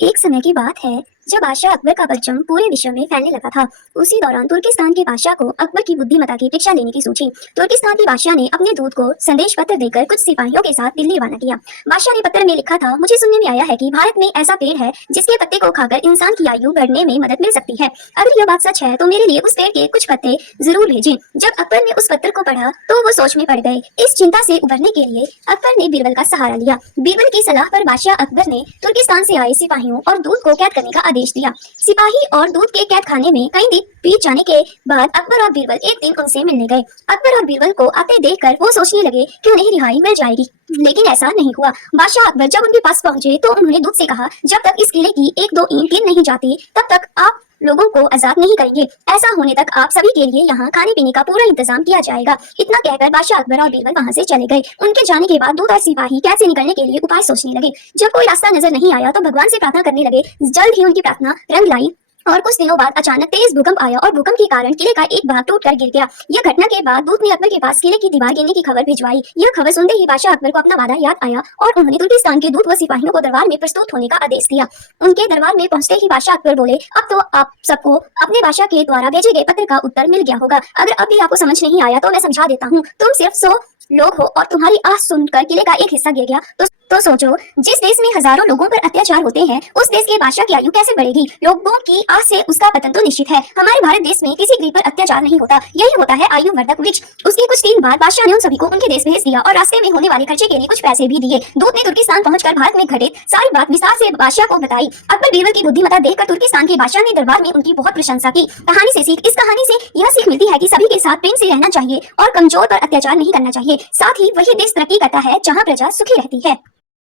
एक समय की बात है जब बादशाह अकबर का परचम पूरे विश्व में फैलने लगा था। उसी दौरान तुर्किस्तान के बादशाह को अकबर की बुद्धिमत्ता की परीक्षा लेने की सूझी। तुर्किस्तान के बादशाह ने अपने दूत को संदेश पत्र देकर कुछ सिपाहियों के साथ दिल्ली रवाना किया। बादशाह ने पत्र में लिखा था, मुझे सुनने में आया है कि भारत में ऐसा पेड़ है जिसके पत्ते को खाकर इंसान की आयु बढ़ने में मदद मिल सकती है। अगर यह बात सच है तो मेरे लिए उस पेड़ के कुछ पत्ते जरूर भेजें। जब अकबर ने उस पत्र को पढ़ा तो वो सोच में पड़ गए। इस चिंता से उबरने के लिए अकबर ने बीरबल का सहारा लिया। बीरबल की सलाह पर बादशाह अकबर ने तुर्किस्तान से आए सिपाहियों और दूत को कैद करने का आदेश दिया। सिपाही और दूत के कैद खाने में कई दिन बीत जाने के बाद अकबर और बीरबल एक दिन उनसे मिलने गए। अकबर और बीरबल को आते देखकर वो सोचने लगे कि उन्हें रिहाई मिल जाएगी, लेकिन ऐसा नहीं हुआ। बादशाह अकबर जब उनके पास पहुंचे तो उन्होंने दूत से कहा, जब तक इस किले की एक दो ईंट गिर नहीं जाती तब तक आप लोगों को आजाद नहीं करेंगे। ऐसा होने तक आप सभी के लिए यहाँ खाने पीने का पूरा इंतजाम किया जाएगा। इतना कहकर बादशाह अकबर और बीरबल वहाँ से चले गए। उनके जाने के बाद दूत और सिपाही कैद से निकलने के लिए उपाय सोचने लगे। जब कोई रास्ता नजर नहीं आया तो भगवान से प्रार्थना करने लगे। जल्द ही उनकी प्रार्थना रंग लाई और कुछ दिनों बाद अचानक तेज भूकंप आया और भूकंप के कारण किले का एक भाग टूटकर गिर गया। यह घटना के बाद दूत ने अकबर के पास किले की दीवार गिरने की खबर भिजवाई। यह खबर सुनते ही बादशाह अकबर को अपना वादा याद आया और उन्होंने तुर्किस्तान के दूत व सिपाहियों को दरबार में प्रस्तुत होने का आदेश दिया। उनके दरबार में पहुंचते ही बादशाह अकबर बोले, अब तो आप सबको अपने बादशाह के द्वारा भेजे गए पत्र का उत्तर मिल गया होगा। अगर अब भी आपको समझ नहीं आया तो मैं समझा देता हूँ। तुम सिर्फ 100 लोग हो और तुम्हारी आह सुनकर किले का एक हिस्सा गिर गया तो सोचो, जिस देश में हजारों लोगों पर अत्याचार होते हैं उस देश के बादशाह की आयु कैसे बढ़ेगी। लोगों की आह से उसका पतन तो निश्चित है। हमारे भारत देश में किसी गरीब पर अत्याचार नहीं होता, यही होता है आयु वर्धक वृक्ष। उसके कुछ दिन बाद बादशाह ने उन सभी को उनके देश भेज दिया और रास्ते में होने वाले खर्चे के लिए कुछ पैसे भी दिए। दूत ने तुर्किस्तान पहुंचकर भारत में घटित सारी बात विस्तार से बादशाह को बताई। अकबर बीरबल की बुद्धिमत्ता देखकर तुर्किस्तान के बादशाह ने दरबार में उनकी बहुत प्रशंसा की। कहानी से सीख, इस कहानी से यह सीख मिलती है कि सभी के साथ प्रेम से रहना चाहिए और कमजोर पर अत्याचार नहीं करना चाहिए। साथ ही वही देश तरक्की करता है जहाँ प्रजा सुखी रहती है।